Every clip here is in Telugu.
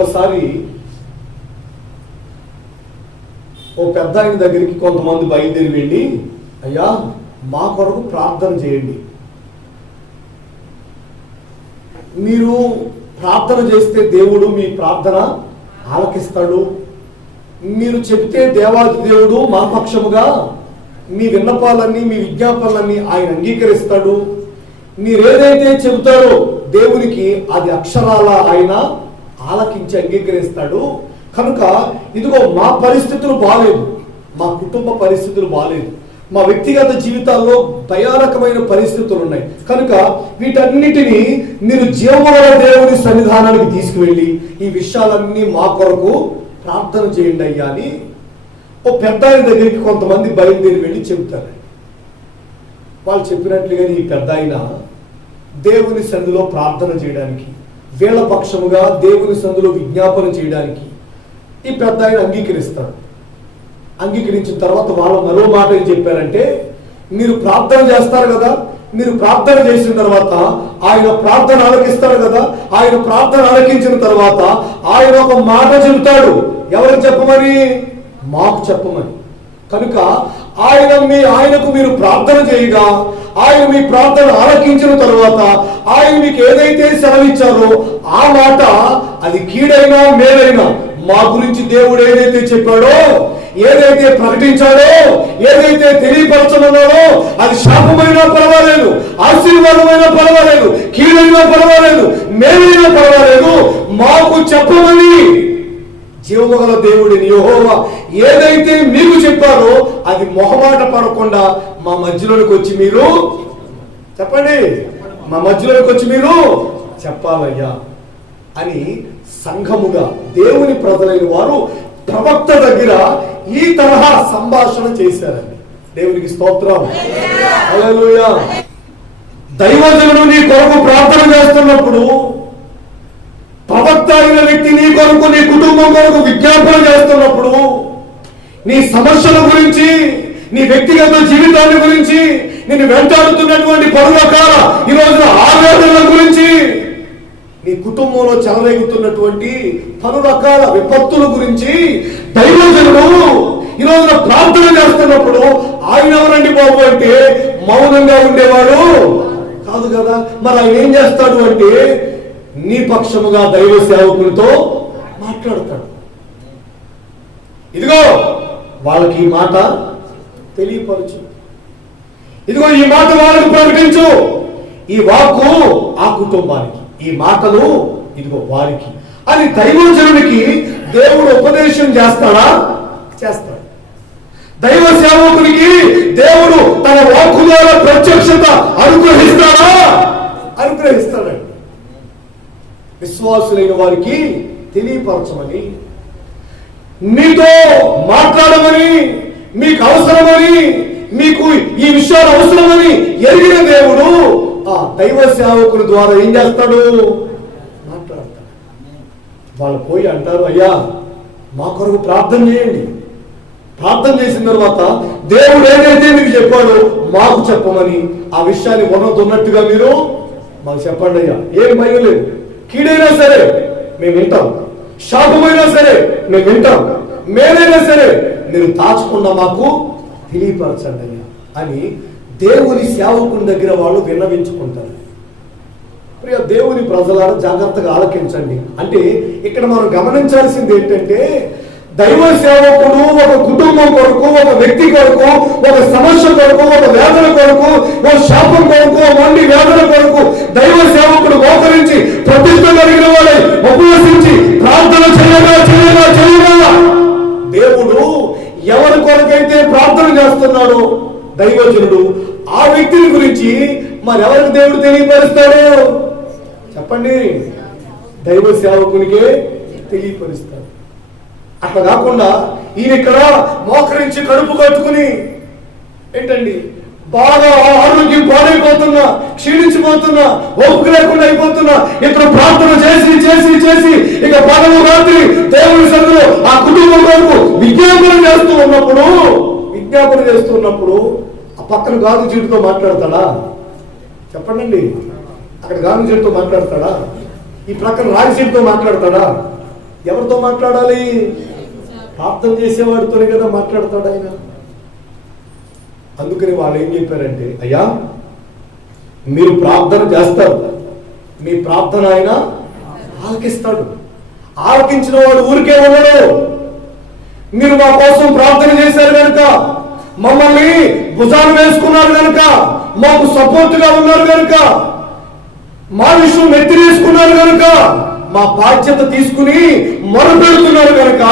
ఓసారి ఓ పెద్ద ఆయన దగ్గరికి కొంతమంది బయలుదేరి వెళ్ళి, అయ్యా మా కొరకు ప్రార్థన చేయండి, మీరు ప్రార్థన చేస్తే దేవుడు మీ ప్రార్థన ఆలకిస్తాడు, మీరు చెబితే దేవాది దేవుడు మా పక్షముగా మీ విన్నపాలన్నీ మీ విజ్ఞాపనలన్నీ ఆయన అంగీకరిస్తాడు, మీరేదైతే చెబుతారో దేవునికి అది అక్షరాల ఆయన ఆలకించి అంగీకరిస్తాడు, కనుక ఇదిగో మా పరిస్థితులు బాలేదు, మా కుటుంబ పరిస్థితులు బాలేదు, మా వ్యక్తిగత జీవితాల్లో భయానకమైన పరిస్థితులు ఉన్నాయి, కనుక వీటన్నిటినీ మీరు జీవముగల దేవుని సన్నిధానానికి తీసుకువెళ్ళి ఈ విషయాలన్నీ మా కొరకు ప్రార్థన చేయండి అయ్యా అని ఓ పెద్ద ఆయన దగ్గరికి కొంతమంది బయలుదేరి వెళ్ళి చెబుతారు. వాళ్ళు చెప్పినట్లుగానే ఈ పెద్ద ఆయన దేవుని సందులో ప్రార్థన చేయడానికి, వీళ్ళ పక్షముగా దేవుని సందులో విజ్ఞాపన చేయడానికి ఈ పెద్ద ఆయన అంగీకరిస్తాడు. అంగీకరించిన తర్వాత వాళ్ళ మరో మాట ఏం చెప్పారంటే, మీరు ప్రార్థన చేస్తారు కదా, మీరు ప్రార్థన చేసిన తర్వాత ఆయన ప్రార్థన ఆలకిస్తాడు కదా, ఆయన ప్రార్థన ఆలకించిన తర్వాత ఆయన ఒక మాట చెబుతాడు. ఎవరికి చెప్పమని? మాకు చెప్పమని. కనుక ఆయనకు మీరు ప్రార్థన చేయగా ఆయన మీ ప్రార్థన ఆలకించిన తర్వాత ఆయన మీకు ఏదైతే సెలవిచ్చారో ఆ మాట అది కీడైనా మేలైనా మా గురించి దేవుడు ఏదైతే చెప్పాడో, ఏదైతే ప్రకటించాడో, ఏదైతే తెలియపరచమన్నాడో అది శాపమైనా పర్వాలేదు, ఆశీర్వాదమైనా పర్వాలేదు, కీడైనా పర్వాలేదు, మేలైనా పర్వాలేదు, మాకు చెప్పమని జీవముగల దేవుడిని యెహోవా ఏదైతే మీకు చెప్పారో అది మొహమాట పడకుండా మా మధ్యలోకి వచ్చి మీరు చెప్పండి, మా మధ్యలోకి వచ్చి మీరు చెప్పాలయ్యా అని సంఘముగా దేవుని ప్రజలైన వారు ప్రవక్త దగ్గర ఈ తరహా సంభాషణ చేశారండి. దేవునికి స్తోత్రం, హల్లెలూయా. దైవజనుడు నీ కొరకు ప్రార్థన చేస్తున్నప్పుడు, ప్రవక్త అయిన వ్యక్తి నీ కొరకు నీ కుటుంబం కొరకు విజ్ఞాపన చేస్తున్నప్పుడు, నీ సమస్యల గురించి, నీ వ్యక్తిగత జీవితాన్ని గురించి, నిన్ను వెంటాడుతున్నటువంటి పలు రకాల ఈ రోజున ఆవేదనల గురించి, నీ కుటుంబంలో చెలరేగుతున్నటువంటి పలు రకాల విపత్తుల గురించి దైవజనుడు ఈ రోజున ప్రార్థన చేస్తున్నప్పుడు ఆయన ఎవరండి బాబు అంటే మౌనంగా ఉండేవాడు కాదు కదా. మరి ఆయన ఏం చేస్తాడు అంటే నీ పక్షముగా దైవ సేవకులతో మాట్లాడతాడు. ఇదిగో వాళ్ళకి ఈ మాట తెలియపరచు, ఇదిగో ఈ మాట వాళ్ళకు ప్రకటించు, ఈ వాక్కు ఆ కుటుంబానికి, ఈ మాటలు ఇదిగో వారికి అని దైవజనుడికి దేవుడు ఉపదేశం చేస్తాడా? చేస్తాడు. దైవ సేవకునికి దేవుడు తన వాక్కు ద్వారా ప్రత్యక్షత అనుగ్రహిస్తాడా? అనుగ్రహిస్తాడండి. విశ్వాసులైన వారికి తెలియపరచమని, మీతో మాట్లాడమని, మీకు అవసరమని, మీకు ఈ విషయాలు అవసరమని ఎరిగిన దేవుడు ఆ దైవ సేవకుల ద్వారా ఏం చేస్తాడు? మాట్లాడతాడు. వాళ్ళు పోయి అంటారు, అయ్యా మా కొరకు ప్రార్థన చేయండి. ప్రార్థన చేసిన తర్వాత దేవుడు ఏదైతే మీకు చెప్పాడో మాకు చెప్పమని ఆ విషయాన్ని ఉన్నట్టుగా మీరు మాకు చెప్పండి అయ్యా. ఏం భయం లేదు, కీడైనా సరే మేము వింటాం, శాపమైనా సరే మేము వింటాం, మేలైనా సరే మీరు దాచకుండా మాకు తెలియపరచండి అయ్యా అని దేవుని సేవకుని దగ్గర వాళ్ళు విన్నవించుకుంటారు. ప్రియ దేవుని ప్రజలారా జాగ్రత్తగా ఆలకించండి. అంటే ఇక్కడ మనం గమనించాల్సింది ఏంటంటే దైవ సేవకుడు ఒక కుటుంబం కొరకు, ఒక వ్యక్తి కొరకు, ఒక సమస్య కొరకు, ఒక వేదన కొరకు, ఒక శాపం కొరకు, ఒక మండి వేదన కొరకు దైవ సేవకుడు మోకరించి ప్రతిష్ట కలిగిన వాడే ఉపయోగించి ప్రార్థన చేయగా చేయగా చేయగా దేవుడు ఎవరి కొరకైతే ప్రార్థన చేస్తున్నాడో దైవజనుడు ఆ వ్యక్తిని గురించి మరెవరికి దేవుడు తెలియపరుస్తాడు? చెప్పండి, దైవ సేవకునికే తెలియపరుస్తాడు. అట్లా కాకుండా ఈయన ఇక్కడ మోకరించి కడుపు కట్టుకుని ఏంటండి బాగా ఆరోగ్యం పాడైపోతున్నా, క్షీణించిపోతున్నా, ఓపిక లేకుండా అయిపోతున్నా, ఇక్కడ ప్రార్థన చేసి చేసి చేసి ఇక పగలు రాత్రి దేవుని సన్నిధిలో ఆ కుటుంబం వరకు విజ్ఞాపన చేస్తున్నప్పుడు ఆ పక్కన గాను చెట్టుతో మాట్లాడతాడా? చెప్పండి, అక్కడ గాను చెట్టుతో మాట్లాడతాడా? ఈ ప్రక్కన రాగి చెట్టుతో మాట్లాడతాడా? ఎవరితో మాట్లాడాలి? ప్రార్థన చేసేవాడితోనే కదా మాట్లాడతాడు ఆయన. అందుకని వాళ్ళు ఏం చెప్పారంటే, అయ్యా మీరు ప్రార్థన చేస్తారు, మీ ప్రార్థన ఆయన ఆలకిస్తాడు. ఆలకించిన వాడు ఊరికే ఉండడు. మీరు మా కోసం ప్రార్థన చేశారు కనుక, మమ్మల్ని భుజాలు వేసుకున్నారు కనుక, మాకు సపోర్ట్ గా ఉన్నారు కనుక, మా విషయం నెత్తిరేసుకున్నారు కనుక, మా బాధ్యత తీసుకుని మొరపెడుతున్నారు కనుక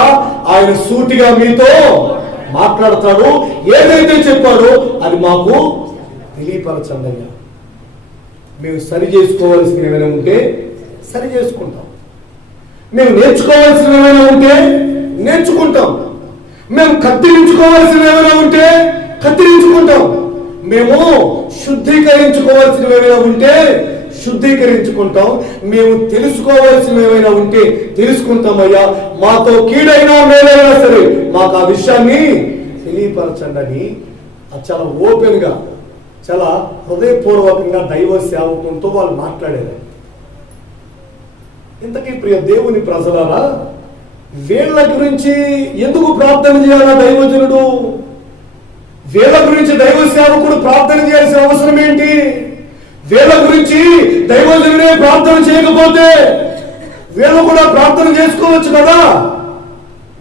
ఆయన సూటిగా మీతో మాట్లాడతాడు. ఏదైతే చెప్పాడో అది మాకు తెలియపరచండి అయ్యా. మేము సరి చేసుకోవాల్సినవి ఏమైనా ఉంటే సరి చేసుకుంటాం, మేము నేర్చుకోవాల్సినవి ఏమైనా ఉంటే నేర్చుకుంటాం, మేము కత్తిరించుకోవాల్సినవి ఏమైనా ఉంటే కత్తిరించుకుంటాం, మేము శుద్ధీకరించుకోవాల్సినవి ఏమైనా ఉంటే శుద్ధీకరించుకుంటాం, మేము తెలుసుకోవాల్సినవి ఏమైనా ఉంటే తెలుసుకుంటామయ్యా. మాతో కీడైనా మేలైనా సరే మాకు ఆ విషయాన్ని తెలియపరచండి అని చాలా ఓపెన్ గా, చాలా హృదయపూర్వకంగా దైవ సేవకులతో వాళ్ళు మాట్లాడారు. ఇంతకీ ప్రియ దేవుని ప్రజలారా, వీళ్ళ గురించి ఎందుకు ప్రార్థన చేయాలా దైవజనుడు? వీళ్ళ గురించి దైవ సేవకుడు ప్రార్థన చేయాల్సిన అవసరం ఏంటి? వీళ్ళ గురించి దైవజనుడే ప్రార్థన చేయకపోతే వీళ్ళు కూడా ప్రార్థన చేసుకోవచ్చు కదా.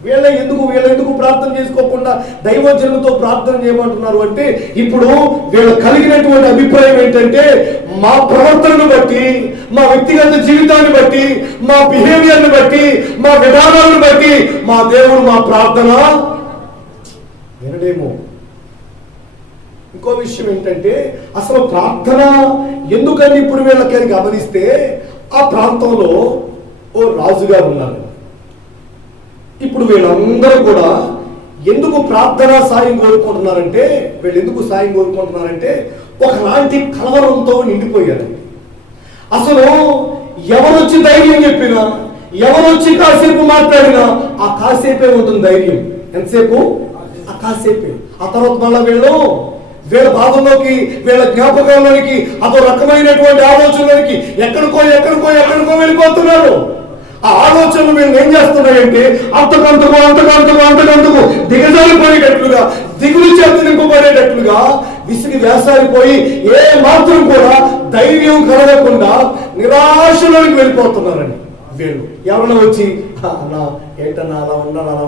వీళ్ళ ఎందుకు ప్రార్థన చేసుకోకుండా దైవజనులతో ప్రార్థన చేయమంటున్నారు అంటే, ఇప్పుడు వీళ్ళు కలిగినటువంటి అభిప్రాయం ఏంటంటే, మా ప్రవర్తనను బట్టి, మా వ్యక్తిగత జీవితాన్ని బట్టి, మా బిహేవియర్ని బట్టి, మా విధానాలను బట్టి మా దేవుడు మా ప్రార్థన వినడేమో. ఇంకో విషయం ఏంటంటే, అసలు ప్రార్థన ఎందుకని ఇప్పుడు వీళ్ళకి గమనిస్తే, ఆ ప్రాంతంలో ఓ రాజుగారు ఉన్నారు. ఇప్పుడు వీళ్ళందరూ కూడా ఎందుకు ప్రార్థన సాయం కోరుకుంటున్నారంటే, వీళ్ళు ఎందుకు సాయం కోరుకుంటున్నారంటే, ఒకలాంటి కలవరంతో నిండిపోయారు. అసలు ఎవరొచ్చి ధైర్యం చెప్పినా, ఎవరొచ్చి కాసేపు మాట్లాడినా ఆ కాసేపే ఉంటుంది ధైర్యం. ఎంతసేపు? ఆ కాసేపే. ఆ తర్వాత మళ్ళా వీళ్ళ బాధల్లోకి, వీళ్ళ జ్ఞాపకాల్లోనికి, అదో రకమైనటువంటి ఆలోచనలకి ఎక్కడికో వెళ్ళిపోతున్నారు. ఆ ఆలోచనలు వీళ్ళు ఏం చేస్తున్నాయంటే, అంతకంతకు దిగజారిపోయేటట్లుగా, దిగులు చేత నింపబడేటట్లుగా విసిగి వేసారిపోయి ఏ మాత్రం కూడా ధైర్యం కలగకుండా నిరాశలోకి వెళ్ళిపోతున్నారండి వీళ్ళు. ఎవరైనా వచ్చి, అన్నా ఏంటన్నా అలా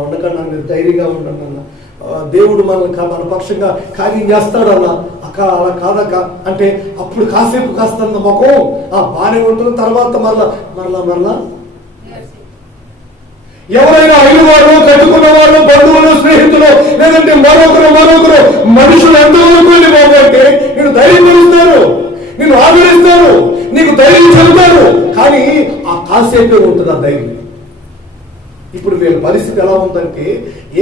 ఉండకన్నా, మీరు ధైర్యంగా ఉండండి అన్న, దేవుడు మన పక్షంగా కార్యం చేస్తాడన్న, అక్క అలా కాదక్క అంటే అప్పుడు కాసేపు కాస్త ముఖం బాగానే ఉంటుంది, తర్వాత మరలా ఎవరైనా అయినవారు, కట్టుకున్న వాళ్ళు, బంధువులు, స్నేహితులు, లేదంటే మరొకరు మనుషులు ఎంతవరకు వెళ్ళి బాబు అంటే నేను ధైర్యం పెరుస్తారు, నేను ఆదరిస్తారు, నీకు ధైర్యం చెబుతారు. కానీ ఆ కాసేపే ఉంటుంది ఆ ధైర్యం. ఇప్పుడు వీళ్ళ పరిస్థితి ఎలా ఉందంటే,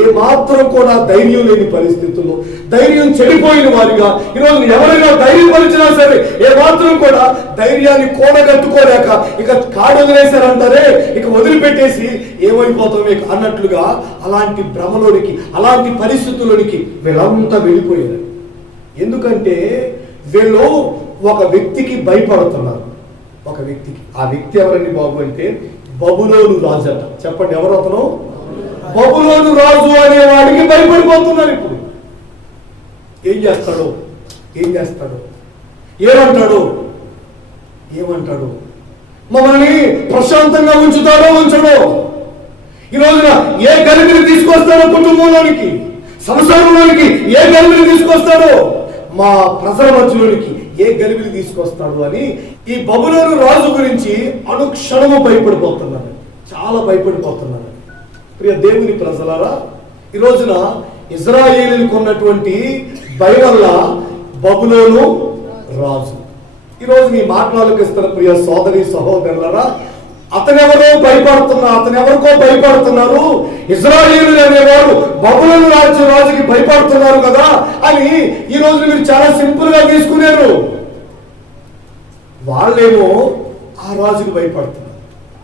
ఏ మాత్రం కూడా ధైర్యం లేని పరిస్థితుల్లో, ధైర్యం చెడిపోయిన వారిగా ఈరోజు ఎవరైనా ధైర్యం పరిచినా సరే ఏ మాత్రం కూడా ధైర్యాన్ని కూడగట్టుకోలేక ఇక కాడొదిలేశారంటారే, ఇక వదిలిపెట్టేసి ఏమైపోతాం ఇక అన్నట్లుగా అలాంటి భ్రమలోనికి, అలాంటి పరిస్థితుల్లోనికి వీళ్ళంతా వెళ్ళిపోయారు. ఎందుకంటే వీళ్ళు ఒక వ్యక్తికి భయపడుతున్నారు. ఒక వ్యక్తికి. ఆ వ్యక్తి ఎవరండి బాబు అంటే బబులోను రాజు అట. చెప్పండి, ఎవరు అతను? బబులోను రాజు అనే వాడికి భయపడిపోతున్నారు. ఇప్పుడు ఏం చేస్తాడు? ఏమంటాడు? మమ్మల్ని ప్రశాంతంగా ఉంచడో? ఈ రోజున ఏ గలిబిలి తీసుకొస్తాడో కుటుంబంలోనికి, సంసారంలోనికి ఏ గలిబిలి తీసుకొస్తాడో, మా ప్రజల మధ్యలోనికి ఏ గలిబిలి తీసుకొస్తాడు అని ఈ బబులోను రాజు గురించి అనుక్షణము భయపడిపోతున్నాను, చాలా భయపడిపోతున్నాను. ప్రియ దేవుని ప్రజలారా, ఈ రోజున ఇజ్రాయేలుకు ఉన్నటువంటి భయం వల్ల బబులోను రాజు ఈరోజు మీ మాటలాలకిస్తున్న ప్రియ సోదరి సహోదరులారా, అతనెవరికో భయపడుతున్నారు. ఇజ్రాయేలు అనేవారు బబులోను రాజుకి భయపడుతున్నారు కదా అని ఈ రోజు మీరు చాలా సింపుల్ గా తీసుకున్నారు. వాళ్ళేమో ఆ రాజుకి భయపడుతున్నారు.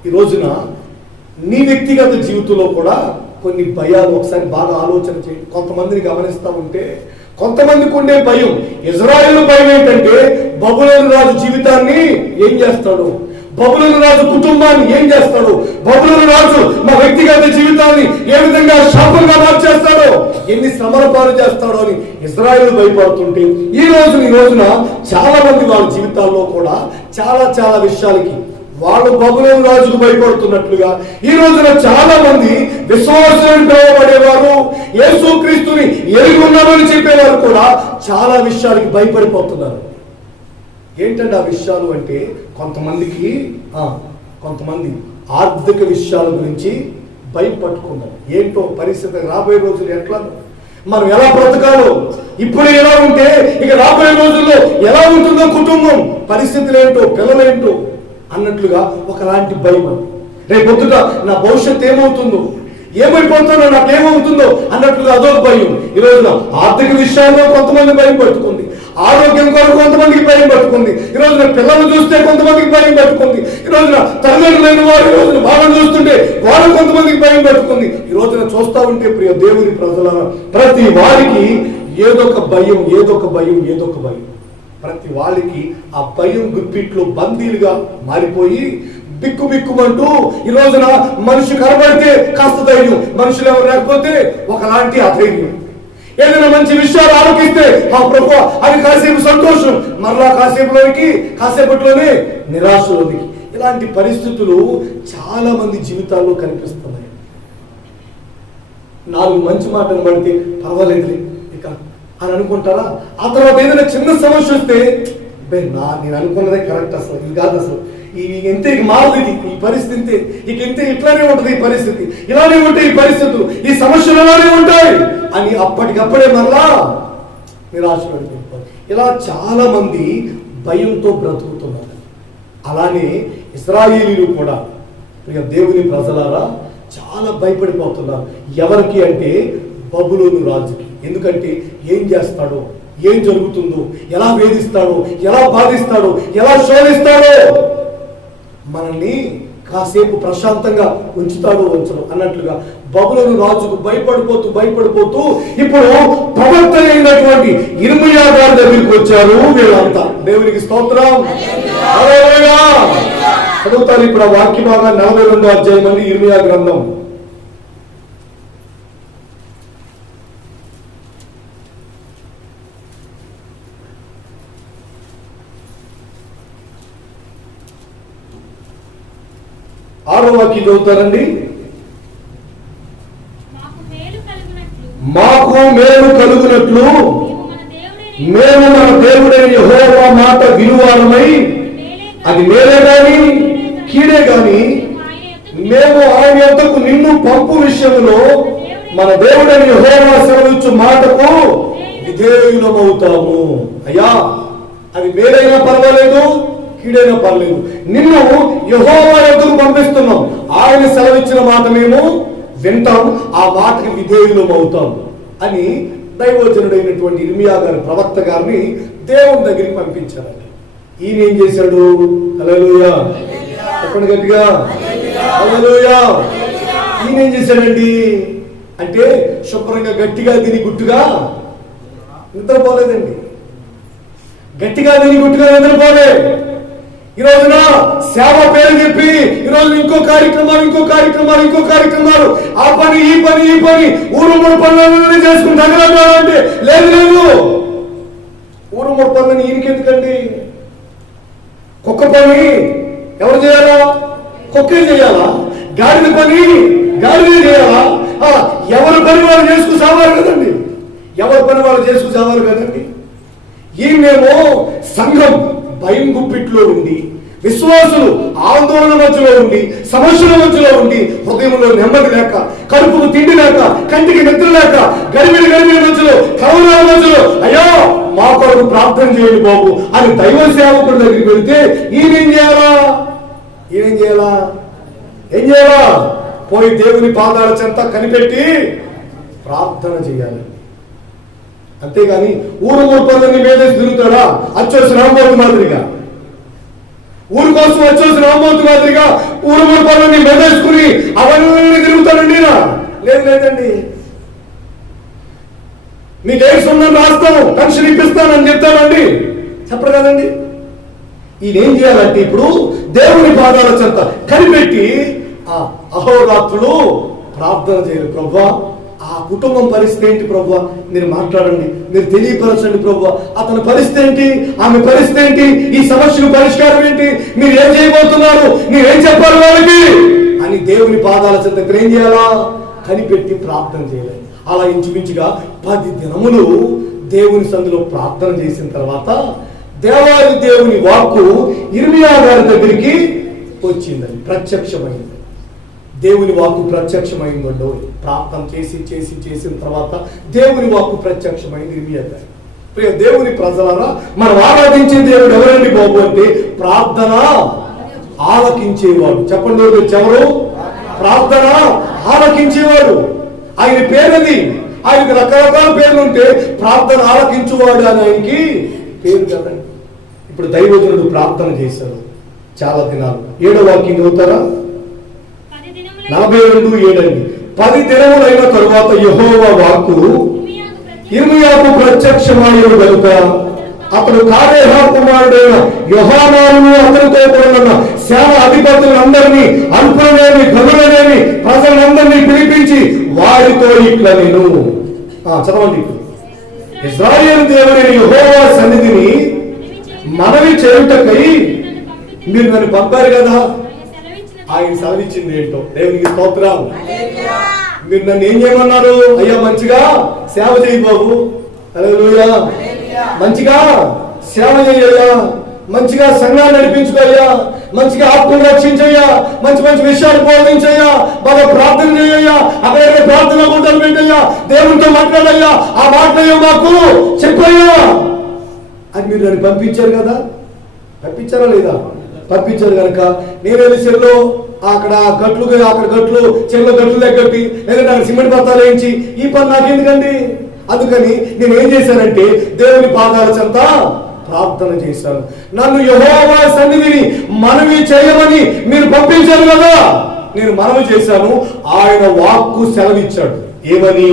ఈ రోజున నీ వ్యక్తిగత జీవితంలో కూడా కొన్ని భయాలు ఒకసారి బాగా ఆలోచన చేయండి. కొంతమందిని గమనిస్తూ ఉంటే కొంతమందికి ఉండే భయం, ఇజ్రాయేలు భయం ఏంటంటే బబులోను రాజు జీవితాన్ని ఏం చేస్తాడు, బబులోను రాజు కుటుంబాన్ని ఏం చేస్తాడు, బబులోను రాజు మా వ్యక్తి వ్యక్తిగత జీవితాన్ని ఏ విధంగా శాపంగా మార్చేస్తాడో, ఎన్ని శ్రమల పాలు చేస్తాడో అని ఇశ్రాయేలు భయపడుతుంటే, ఈ రోజున చాలా మంది వాళ్ళ జీవితాల్లో కూడా చాలా విషయాలకి వాళ్ళు బబులోను రాజుకు భయపడుతున్నట్లుగా ఈ రోజున చాలా మంది విశ్వాసులను పిలువబడేవారు, యేసుక్రీస్తుని ఎరిగి ఉన్నామని చెప్పేవారు కూడా చాలా విషయాలకి భయపడిపోతున్నారు. ఏంటంటే ఆ విషయాలు అంటే కొంతమంది ఆర్థిక విషయాల గురించి భయపట్టుకున్నారు. ఏంటో పరిస్థితి, రాబోయే రోజులు ఎట్లా, మనం ఎలా బ్రతకాలో, ఇప్పుడు ఎలా ఉంటే ఇక రాబోయే రోజుల్లో ఎలా ఉంటుందో కుటుంబం, పరిస్థితులు ఏంటో, పిల్లలేంటో అన్నట్లుగా ఒకలాంటి భయం. రేపు పొద్దుట నా భవిష్యత్తు ఏమవుతుందో, ఏమైపోతుందో, నాకేమవుతుందో అన్నట్లుగా అదొక భయం. ఈ రోజున ఆర్థిక విషయాల్లో కొంతమంది భయం పట్టుకుంది, ఆరోగ్యం కొరకు కొంతమందికి భయం పట్టుకుంది, ఈ రోజున పిల్లలు చూస్తే కొంతమందికి భయం పట్టుకుంది, ఈ రోజున తల్లిదండ్రులైన వారు ఈ రోజున వాళ్ళని చూస్తుంటే వాళ్ళు కొంతమందికి భయం పట్టుకుంది. ఈ రోజున చూస్తూ ఉంటే ప్రియ దేవుని ప్రజల ప్రతి వారికి ఏదొక భయం, ప్రతి వాళ్ళకి ఆ భయం గుప్పిట్లో బందీలుగా మారిపోయి బిక్కుమంటూ ఈ రోజున మనిషి కనబడితే కాస్త ధైర్యం, మనుషులు ఎవరు లేకపోతే ఒకలాంటి అధైర్యం. ఏదైనా మంచి విషయాలు ఆలోచిస్తే ఆ ప్రభు అది కాసేపు సంతోషం, మరలా కాసేపట్లోనే నిరాశలోనికి. ఇలాంటి పరిస్థితులు చాలా మంది జీవితాల్లో కనిపిస్తున్నాయి. 4 మంచి మాటలు పడితే పర్వాలేదులే ఇక అని అనుకుంటారా? ఆ తర్వాత ఏదైనా చిన్న సమస్య వస్తే నేను అనుకున్నదే కరెక్ట్, అసలు ఇది కాదు, అసలు ఇంతే, ఇక మారదు, ఈ పరిస్థితి ఇంతే, ఇట్లానే ఉంటుంది ఈ పరిస్థితి, ఇలానే ఉంటాయి ఈ పరిస్థితులు, ఈ సమస్యలు ఇలానే ఉంటాయి అని అప్పటికప్పుడే మరలా నిరాశ పడిపోతారు. ఇలా చాలా మంది భయంతో బ్రతుకుతున్నారు. అలానే ఇశ్రాయేలీయులు కూడా ప్రియ దేవుని ప్రజలారా చాలా భయపడిపోతున్నారు. ఎవరికి అంటే బబులోను రాజుకి. ఎందుకంటే ఏం చేస్తాడో, ఏం జరుగుతుందో, ఎలా వేధిస్తాడో, ఎలా బాధిస్తాడో, ఎలా శోధిస్తాడో, మనల్ని కాసేపు ప్రశాంతంగా ఉంచుతాడో ఉంచడు అన్నట్లుగా బబులోను రాజుకు భయపడిపోతూ ఇప్పుడు ప్రవక్త అయినటువంటి ఇర్మియా గారి దగ్గరికి వచ్చారు వీళ్ళంతా. దేవునికి స్తోత్రం. హల్లెలూయా. చదువుతారు ఇప్పుడు ఆ వాక్య భాగం 42వ అధ్యాయం అండి, ఇర్మియా గ్రంథం. ఆరో వాక్యం చదువుతారండి. మాకు మేలు కలుగునట్లు మేము మన దేవుడైన యెహోవా మాట వినువారమై, అది మేలే గాని కీడే గాని మేము ఆయన యొద్దకు నిన్ను పంపు విషయంలో మన దేవుడైన యెహోవా సెలవిచ్చు మాటకు విధేయులమవుతాము. అయ్యా, అది మేలైనా పర్వాలేదు, కీడైనా పర్లేదు, నిన్ను యెహోవా యొద్దకు పంపిస్తున్నాం, ఆయన సెలవిచ్చిన మాట మేము వింటాం, ఆ మాటకి విధేయులం అవుతాం అని దైవజనుడైనటువంటి ఇర్మియా గారి ప్రవక్త గారిని దేవుని దగ్గరికి పంపించారండి. ఈయన ఏం చేశాడు? హల్లెలూయా చెప్పండి గట్టిగా, హల్లెలూయా. ఈయన ఏం చేశాడండి అంటే శుభ్రంగా గట్టిగా తిని గుట్టుగా నిద్రపోలేదండి. గట్టిగా తిని గుట్టుగా నిద్రపోలే. ఈ రోజున సేవ పేరు చెప్పి ఈ రోజు ఇంకో కార్యక్రమాలు, ఆ పని ఈ పని ఊరు 3 పనులన్నీ చేసుకుని తగలంటే లేదు. ఊరు 3 పనులని ఈయనకెందుకండి? కుక్క పని ఎవరు చేయాలా? కుక్కే చేయాలా? గాడిద పని గాడిదే చేయాలా? ఎవరి పని వాళ్ళు చేసుకు సావాలి కదండి. ఈయనేమో సంఘం భయం గుప్పిట్లో ఉండి, విశ్వాసులు ఆందోళన మధ్యలో ఉండి, సమస్యల మధ్యలో ఉండి, హృదయంలో నెమ్మది లేక, కడుపుకు తిండి లేక, కంటికి నిద్ర లేక, గడిబిడి మధ్యలో, కరోనా మధ్యలో, అయ్యో మా కొరకు ప్రార్థన చేయండి బాబు అని దైవ సేవకుడి దగ్గరికి వెళ్తే ఈయనేం చేయాలా? ఏం చేయాలా? పోయి దేవుని పాదాల చెంత కనిపెట్టి ప్రార్థన చేయాలి. అంతేగాని ఊరు 3 పనులన్నీ మేదేసి తిరుగుతాడా? అచ్చోసి రామోతు మాదిరిగా, ఊరి కోసం వచ్చేసి రామోతు మాదిరిగా ఊరు 3 పనులన్నీ మేదేసుకుని అవన్నీ తిరుగుతాడండి? లేదండి. మీకు ఏ సొంతం రాస్తాను, పెన్షన్ ఇప్పిస్తానని చెప్తానండి? చెప్పరు కదండి. ఈయన ఏం చేయాలంటే ఇప్పుడు దేవుని పాదాల చెంత కనిపెట్టి అహోరాత్రులు ప్రార్థన చేయరు. ప్రభువా ఆ కుటుంబం పరిస్థితి ఏంటి ప్రభువా, మీరు మాట్లాడండి, మీరు తెలియపరచండి ప్రభువా, అతని పరిస్థితి ఏంటి, ఆమె పరిస్థితి ఏంటి, ఈ సమస్యకు పరిష్కారం ఏంటి, మీరు ఏం చేయబోతున్నారు, మీరేం చెప్పాలి వాళ్ళకి అని దేవుని పాదాల చెంత ఏం చేయాలా, కనిపెట్టి ప్రార్థన చేయాలి. అలా ఇంచుమించుగా 10 దినములు దేవుని సందులో ప్రార్థన చేసిన తర్వాత దేవాది దేవుని వాక్కు ఇర్మియా గారి దగ్గరికి వచ్చిందని, ప్రత్యక్షమైంది. దేవుని వాక్కు ప్రత్యక్షమైందండో. ప్రార్థన చేసిన తర్వాత దేవుని వాక్కు ప్రత్యక్షమైంది ఇర్మియా గారి. ప్రియ దేవుని ప్రజలారా, మనం ఆరాధించే దేవుడు ఎవరండి బాబు అంటే ప్రార్థన ఆలకించేవాడు. చెప్పండి ఎవరు? ప్రార్థన ఆలకించేవాడు. ఆయన పేరుది. ఆయనకి రకరకాల పేర్లు ఉంటే ప్రార్థన ఆలకించువాడు అని ఆయనకి పేరు కదండి. ఇప్పుడు దైవజనుడు ప్రార్థన చేశారు చాలా దినాలు. 7వ వాక్యం చదువుతారా? 42:7 10 దినములైన తరువాత యెహోవా వాక్కు ఇర్మియాకు ప్రత్యక్షమాయను గనుక అతడు కారేహ కుమారుడైన యోహానాను అతనితో కూడిన సేన అధిపతులందరినీ, అల్పులనేమి గనులనేమి ప్రజలందరినీ పిలిపించి వారితో ఇట్లా నేను చదవండి. ఇశ్రాయేలు దేవుడైన యెహోవా సన్నిధిని మనవి చేయుటకై మీరు నన్ను పంపారు కదా. ఆయన సెలవిచ్చింది ఏంటో దేవునికి స్తోత్రం. మీరు నన్ను ఏం చేయమన్నారు? అయ్యా మంచిగా సేవ చేయి బాబు, హల్లెలూయా, మంచిగా సేవ చేయయ్యా, మంచిగా సంఘాన్ని నడిపించుకోయ్యా, మంచిగా ఆత్మను రక్షించయ్యా, మంచి మంచి విషయాలు బోధించయ్యా, బాగా ప్రార్థన చేయయ్యా, అక్కడెక్కడ ప్రార్థన గుంటలు పెట్టయ్యా, దేవునితో మాట్లాడయ్యా, ఆ మాటయ్యా మాకు చెప్పయ్యా అని మీరు నన్ను పంపించారు కదా. పంపించారా లేదా? పంపించారు కనుక నేను వెళ్ళి చెరులో అక్కడ గట్లు చెరులో గట్లు దగ్గట్టి లేదంటే అక్కడ సిమెంట్ బత్తాలు వేయించి ఈ పని నాకెందుకండి. అందుకని నేను ఏం చేశానంటే దేవుని పాదాల చెంత ప్రార్థన చేశాను. నన్ను యెహోవా సన్నిధిని మనవి చేయమని మీరు పంపించారు కదా, నేను మనవి చేశాను. ఆయన వాక్కు సెలవిచ్చాడు. ఏమని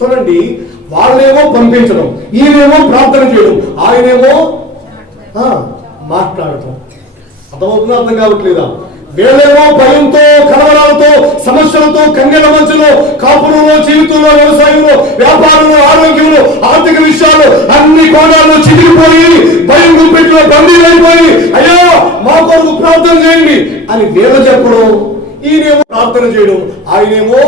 చూడండి, వాళ్ళేమో పంపించడం, ఈయనేమో ప్రార్థన చేయడం, ఆయనేమో మాట్లాడటం. అర్థమవుతుందా? అర్థం కావట్లేదా? వీళ్ళేమో భయంతో, కలవరాలతో, సమస్యలతో, కన్యల మధ్యలో, కాపురంలో, జీవితంలో, వ్యవసాయంలో, వ్యాపారంలో, ఆరోగ్యంలో, ఆర్థిక విషయాలు అన్ని కోణాల్లో చితికిపోయి భయం గుప్పెట్లో బందీలైపోయి అయ్యో మా కొరకు ప్రార్థన చేయండి అని వీళ్ళ చెప్పడం, ఈయనేమో ప్రార్థన చేయడం, ఆయనేమో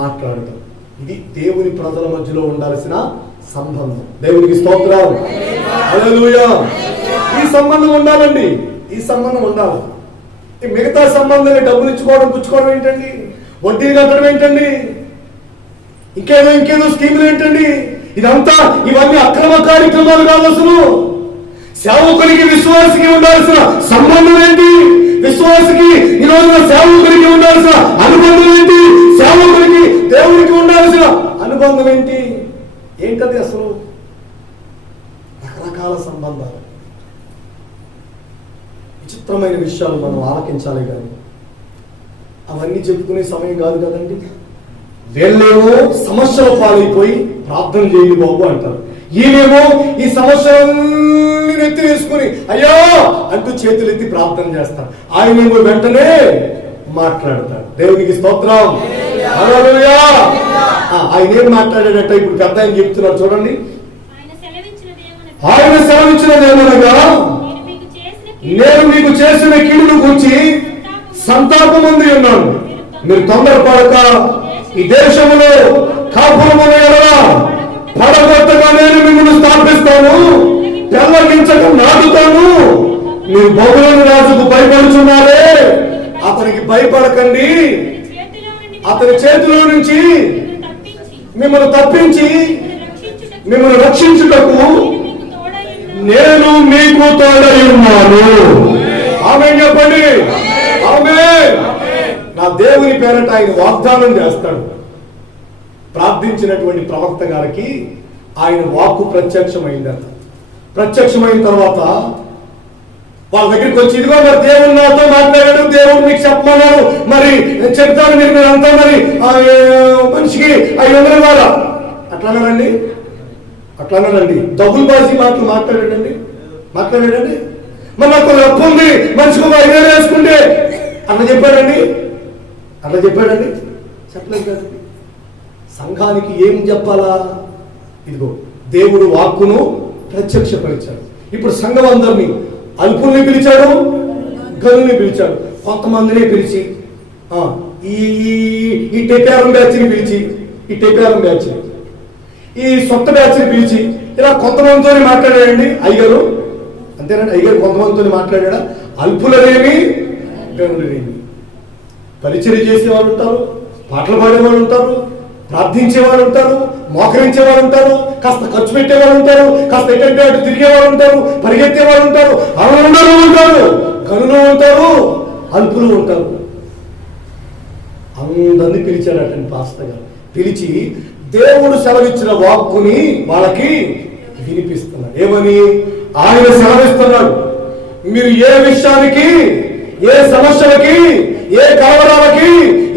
మాట్లాడటం. ఇది దేవుని ప్రజల మధ్యలో ఉండాల్సిన సంబంధం. దేవునికి స్తోత్రం, హల్లెలూయా. ఈ సంబంధం ఉండాలండి, ఈ సంబంధం ఉండాలి. ఈ మిగతా సంబంధాన్ని డబ్బులు ఇచ్చుకోవడం, పుచ్చుకోవడం ఏంటండి, వడ్డీ కట్టడం ఏంటండి, ఇంకేదో స్కీములు ఏంటండి, ఇవన్నీ అక్రమ కార్యక్రమాలు కాదు. అసలు సేవకునికి విశ్వాసికి ఉండాల్సిన సంబంధం ఏంటి? విశ్వాసికి ఈ రోజున సేవకునికి ఉండాల్సిన అనుబంధం ఏంటి? సేవకునికి దేవునికి ఉండాల్సిన అనుబంధం ఏంటి? ఏంటది అసలు? రకరకాల సంబంధాలు, విచిత్రమైన విషయాలు మనం ఆలకించాలి. కానీ అవన్నీ చెప్పుకునే సమయం కాదు కదండి. వీళ్ళేమో సమస్యల పాలైపోయి ప్రార్థన చేయండి బాబు అంటారు, ఈయనేమో ఈ సమస్యలన్నీ ఎత్తి వేసుకుని అయ్యో అంటూ చేతులు ఎత్తి ప్రార్థన చేస్తారు. ఆయనేమో వెంటనే మాట్లాడతాడు. దేవునికి స్తోత్రం, హల్లెలూయా. ఆయన ఏం మాట్లాడాడట ఇప్పుడు పెద్ద ఆయన చెప్తున్నారు చూడండి. ఆయన సెలవిచ్చినదేమనగా నేను మీకు చేసిన కీడును గురించి సంతాపముంది ఉన్నాను. మీరు తొందరపడక ఈ దేశములో కాపురమును ఎడలా పడగొట్టగా నేను మిమ్మల్ని స్థాపిస్తాను, పెళ్ళగించక నాటుతాను. మీరు బబులోను రాజుకు భయపడుచున్నారే, అతనికి భయపడకండి. అతని చేతిలో నుంచి మిమ్మల్ని తప్పించి మిమ్మల్ని రక్షించుటకు నేను మీకు తోడై ఉన్నాను. ఆమేన్ చెప్పండి. ఆమేన్. నా దేవుని పేరట ఆయన వాగ్దానం చేస్తాడు. ప్రార్థించినటువంటి ప్రవక్త గారికి ఆయన వాక్కు ప్రత్యక్షమైందట. ప్రత్యక్షమైన తర్వాత వాళ్ళ దగ్గరికి వచ్చి ఇదిగో మరి దేవుడు నాతో మాట్లాడాడు, దేవుడు మీకు చెప్పమన్నాడు, మరి చెప్తాను మీరు అంతా మరి మనిషికి 500 ఇవ్వాలా అట్లానండి. డబ్బులు బాసి మాట్లాడాడండి. మరి నాకు అప్పు ఉంది, మనిషికి 5,000 వేసుకుంటే అట్లా చెప్పాడండి. అట్లా చెప్పాడండి? చెప్పలేదు కదా. సంఘానికి ఏం చెప్పాలా? ఇదిగో దేవుడు వాక్కును ప్రత్యక్షపరిచాడు. ఇప్పుడు సంఘం అందరినీ, అల్పుల్ని పిలిచాడు, గనుల్ని పిలిచాడు. కొంతమందినే పిలిచి ఈ టెపారం బ్యాచ్ని పిలిచి, ఈ టెపారం బ్యాచ్ని, ఈ సొంత బ్యాచ్ని పిలిచి ఇలా కొంతమందితో మాట్లాడాడండి అయ్యగారు. అంతేనండి, అయ్యగారు కొంతమందితో మాట్లాడా. అల్పులనేమి గనులనేమి. పరిచర్య చేసేవాళ్ళు ఉంటారు, పాటలు పాడేవాళ్ళు ఉంటారు, ప్రార్థించేవాళ్ళు ఉంటారు, మోకరించేవాళ్ళు ఉంటారు, కాస్త ఖర్చు పెట్టేవాళ్ళు ఉంటారు, కాస్త ఎక్కడికి అటు తిరిగేవాళ్ళు ఉంటారు, పరిగెత్తేవాళ్ళు ఉంటారు, అందరూ ఉంటారు, గనులు ఉంటారు, అల్పులు ఉంటారు. అందరినీ పిలిచాడటండి పాస్టర్ గారు. పిలిచి దేవుడు సెలవిచ్చిన వాక్కుని వాళ్ళకి వినిపిస్తున్నాడు. ఏమని? ఆయన సెలవిస్తున్నాడు, మీరు ఏ విషయానికి, ఏ సమస్యలకి, ఏ కలవరాలకి,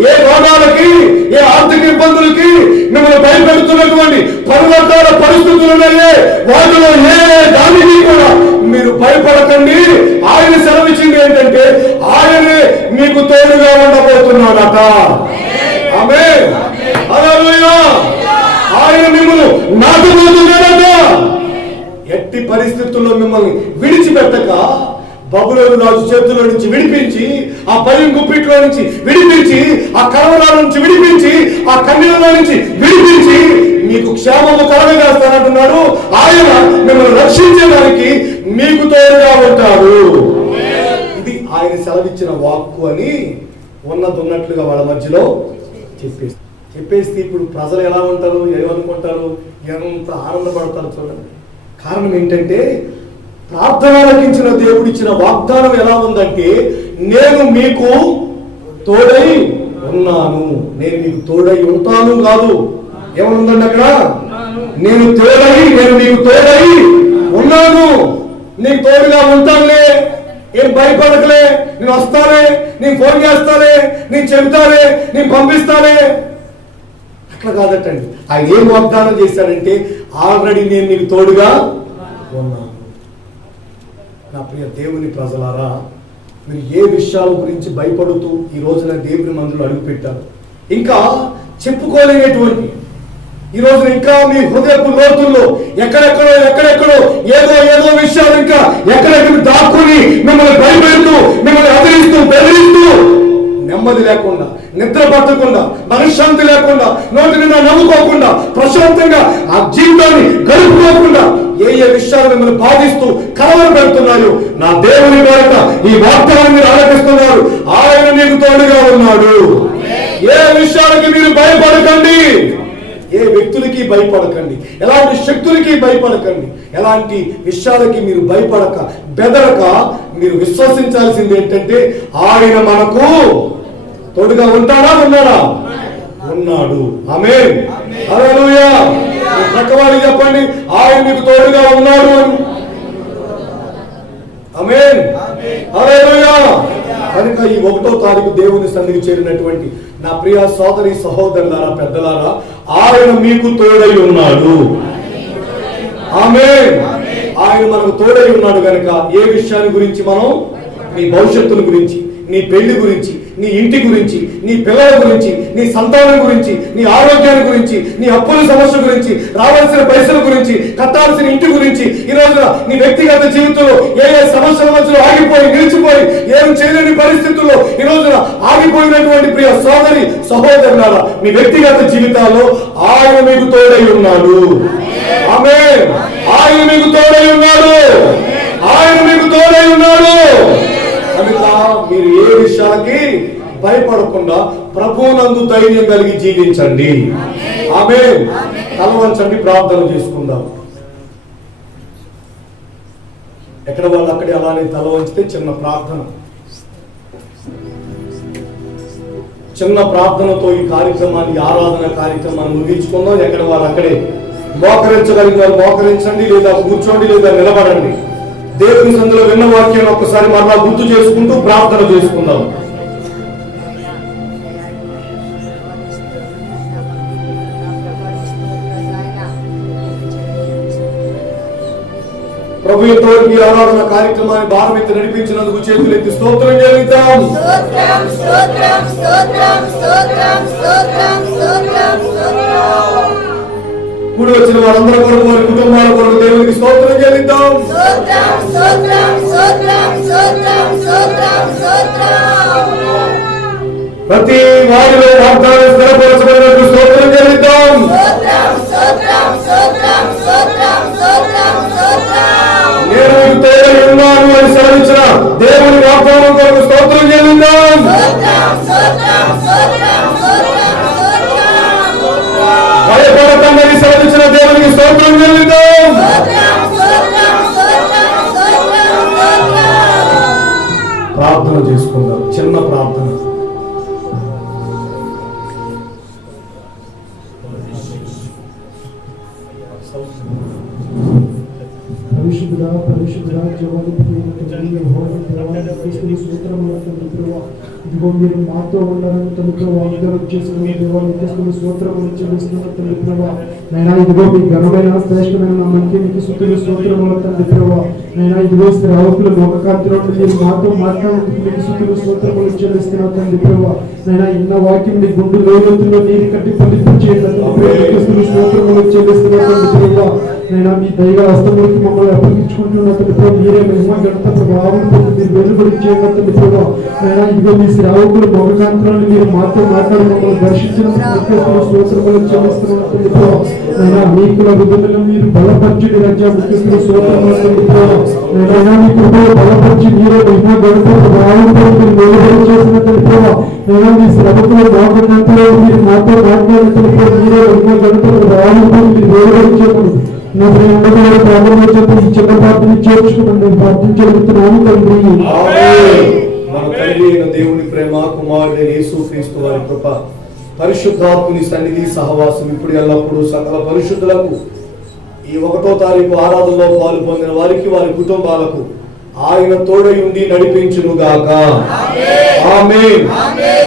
ఏ రోగాలకి, ఏ ఆర్థిక ఇబ్బందులకి మిమ్మల్ని భయపెడుతున్నటువంటి పర్వతాల పరిస్థితులు ఉన్నాయే, వాటిలో ఏ దానికి కూడా మీరు భయపడకండి. ఆయన సెలవిచ్చింది ఏంటంటే ఆయనే మీకు తోడుగా ఉండబోతున్నాడట. ఆమేన్, హల్లెలూయా. ఆయన మిమ్మల్ని నాటబోతున్నాడట. ఎట్టి పరిస్థితుల్లో మిమ్మల్ని విడిచిపెట్టక, బబులోను రాజు చేతుల్లో నుంచి విడిపించి, ఆ భయం గుప్పిట్లో నుంచి విడిపించి, ఆ కలవరాల నుంచి విడిపించి, ఆ కన్నీళ్ళ నుంచి విడిపించి మీకు క్షేమము కలగజేస్తానంటున్నాడు. ఆయన మిమ్మల్ని రక్షించడానికి మీకు తోడుగా ఉంటాడు. ఇది ఆయన సెలవిచ్చిన వాక్కు అని ఉన్నట్లుగా వాళ్ళ మధ్యలో చెప్పేస్తే ఇప్పుడు ప్రజలు ఎలా ఉంటారు, ఏమనుకుంటారు, ఎంత ఆనందపడతారు చూడండి. కారణం ఏంటంటే ప్రార్థన ఆలకించిన దేవుడిచ్చిన వాగ్దానం ఎలా ఉందంటే, నేను మీకు తోడై ఉన్నాను, నేను మీకు తోడై ఉంటాను కాదు. ఏమనుందండి అక్కడ? నేను మీకు తోడై ఉన్నాను, నీకు తోడుగా ఉంటానులే, ఏం భయపడకలే, నేను వస్తానే, నేను ఫోన్ చేస్తానే, నేను చెబుతానే, నేను పంపిస్తానే. అట్లా కాదటండి. ఆయన ఏం వాగ్దానం చేశాడంటే, ఆల్రెడీ నేను నీకు తోడుగా ఉన్నాను. నా ప్రియ దేవుని ప్రజలారా, మీరు ఏ విషయాల గురించి భయపడుతూ ఈ రోజున దేవుని మందులు అడుగుపెట్టారు? ఇంకా చెప్పుకోలేనటువంటి ఈ రోజున ఇంకా మీ హృదయపు లోతుల్లో ఎక్కడెక్కడో ఏదో విషయాలు ఇంకా ఎక్కడెక్కడ దాక్కుని మిమ్మల్ని భయపెడుతూ, మిమ్మల్ని అదిరిస్తూ, బెదిరిస్తూ, నెమ్మది లేకుండా, నిద్ర పట్టకుండా, మనశ్శాంతి లేకుండా, నోటి నిండా నవ్వుకోకుండా, ప్రశాంతంగా ఆ జీవితాన్ని గడుపుకోకుండా ఏ విషయాలు మిమ్మల్ని బాధిస్తూ కలవర పెడుతున్నాయో, నా దేవుని కొరకు ఈ వార్తలను మీరు ఆలకిస్తున్నారు. ఆయన మీకు తోడుగా ఉన్నాడు. ఏ విషయాలకి మీరు భయపడకండి, ఏ వ్యక్తులకి భయపడకండి, ఎలాంటి శక్తులకి భయపడకండి, ఎలాంటి విషయాలకి మీరు భయపడక, బెదరక మీరు విశ్వసించాల్సింది ఏంటంటే ఆయన మనకు తోడుగా ఉంటాడా? ఉన్నాడా? ఉన్నాడు. ఆమేన్, హల్లెలూయా. ప్రక్కవాడికి చెప్పండి, ఆయన మీకు తోడుగా ఉన్నాడు అని. ఆమేన్, హల్లెలూయా. కనుక ఈ 1వ తారీఖు దేవుని సన్నిధికి చేరినటువంటి నా ప్రియ సోదరి సహోదరులారా, పెద్దలారా, ఆయన మీకు తోడై ఉన్నాడు. ఆమేన్. ఆయన మనకు తోడై ఉన్నాడు కనుక ఏ విషయాన్ని గురించి మనం, నీ భవిష్యత్తుల గురించి, నీ పెళ్లి గురించి, నీ ఇంటి గురించి, నీ పిల్లల గురించి, నీ సంతానం గురించి, నీ ఆరోగ్యాన్ని గురించి, నీ అప్పుల సమస్య గురించి, రావాల్సిన పైసల గురించి, కట్టాల్సిన ఇంటి గురించి, ఈ రోజున నీ వ్యక్తిగత జీవితంలో ఏ సమస్యల మధ్యలో ఆగిపోయి నిలిచిపోయి ఏం చేయలేని పరిస్థితుల్లో ఈ రోజున ఆగిపోయినటువంటి ప్రియ సోదరి సహోదరులారా, మీ వ్యక్తిగత జీవితాల్లో ఆయన మీకు తోడై ఉన్నాడు. ఆమేన్. ఆయన మీకు తోడై ఉన్నాడు. ఆయన మీకు తోడై ఉన్నాడు. కనుక మీరు ఏ విషయాలకి భయపడకుండా ప్రభువునందు ధైర్యం కలిగి జీవించండి. ఆమేన్. తల వంచండి, ప్రార్థన చేసుకుందాం. ఎక్కడ వాళ్ళు అక్కడే అలానే తల వంచితే చిన్న ప్రార్థనతో ఈ కార్యక్రమాన్ని, ఆరాధన కార్యక్రమాన్ని ముగించుకుందాం. ఎక్కడ వాళ్ళు అక్కడే మోకరించగలిగిన వారు మోకరించండి, లేదా కూర్చోండి, లేదా నిలబడండి. దేవుని సందులో విన్న వాక్యాన్ని ఒక్కసారి మరలా గుర్తు చేసుకుంటూ ప్రార్థన చేసుకుందాం. ప్రభు ఇంతవరకు ఈ ఆరాధన కార్యక్రమాన్ని భారమెత్తి నడిపించినందుకు చేతులెత్తి స్తోత్రం చెల్లిద్దాం. కూడి వచ్చిన వారందరి కొరకు, వారి కుటుంబాల కొరకు దేవునికి స్తోత్రం చెల్లిద్దాం. ప్రతి వారిలో వాగ్దానం స్థిరపరచబడినట్లు స్తోత్రం చెల్లిద్దాం. నేను మీకు తోడై ఉన్నాను అని సెలవిచ్చిన దేవుని వాగ్దానం కొరకు స్తోత్రం చెల్లిద్దాం. భయపడకండి సెలవిచ్చిన దేవునికి స్తోత్రం చెల్లిద్దాం. ప్రార్థన చేసుకుందాం. చిన్న ప్రార్థన. పరిశుద్ధుడా ఇదిగో మీరు మాతో ఉండాలని తండ్రి వాగ్దానం చేసుకుని దేవానికి స్తోత్రములు చెల్లిస్తున్న తండ్రి ప్రభా. నైనా ఇదిగో మీ ఘనమైన శ్రేష్టమైన నామానికి మీకు స్తుతులు స్తోత్రములు తండ్రి ప్రభా. నైనా ఇదిగో శ్రావకులు లోకకాంతిలో మీరు మాతో మాట్లాడేందుకు మీకు స్తుతులు స్తోత్రములు చెల్లిస్తున్న తండ్రి ప్రభా. నైనా ఇన్న వాక్యం మీ గుండు లోతుల్లో నీరు కట్టి ఫలించేందుకు స్తోత్రములు చెల్లిస్తున్న తండ్రి ప్రభా. నైనా మీ దైవ హస్తములకి మమ్మల్ని అప్పగించుకుంటున్న తండ్రి ప్రభా. మీరే మహిమ ఘనత ప్రభావం మీరు వెలువరించేందుకు తండ్రి ప్రభా. నైనా ఇదిగో మీ శ్రావకులు లోకకాంతిలో మీరు మాతో మాట్లాడి మమ్మల్ని దర్శించిన స్తోత్రములు చెల్లిస్తున్న తండ్రి ప్రభా. నైనా అనేకుల హృదయంలో మీరు బలపరచుడి రాజా ముఖ్యస్తున్న స్తోత్రములు తండ్రి ప్రభా. నైనా మీ కృపలో బలపరిచి మీరే మహిమ ఘనత ప్రభావం మీరు వెలువరించేసిన తండ్రి ప్రభా. నైనా మీ శ్రమకుల లోకకాంతిలో మీరు మాతో మాట్లాడిన తండ్రి ప్రభా. మీరే మహిమ ఘనత ప్రభావం మీరు వెలువరించేది నా ప్రేమ ప్రారంభంలో చెప్పి ఈ చిన్న ప్రార్థన చేర్చుకుని ప్రార్థించగలుగుతున్నాను తండ్రి. మన తండ్రి అయిన దేవుని ప్రేమ, కుమారుడైన యేసుక్రీస్తు వారి కృప, పరిశుద్ధాత్ముని సన్నిధి సహవాసం ఇప్పుడు ఎల్లప్పుడూ సకల పరిశుద్ధులకు ఈ 1వ తారీఖు ఆరాధనలో పాలు పొందిన వారికి, వారి కుటుంబాలకు ఆయన తోడై ఉండి నడిపించును గాక. ఆమేన్.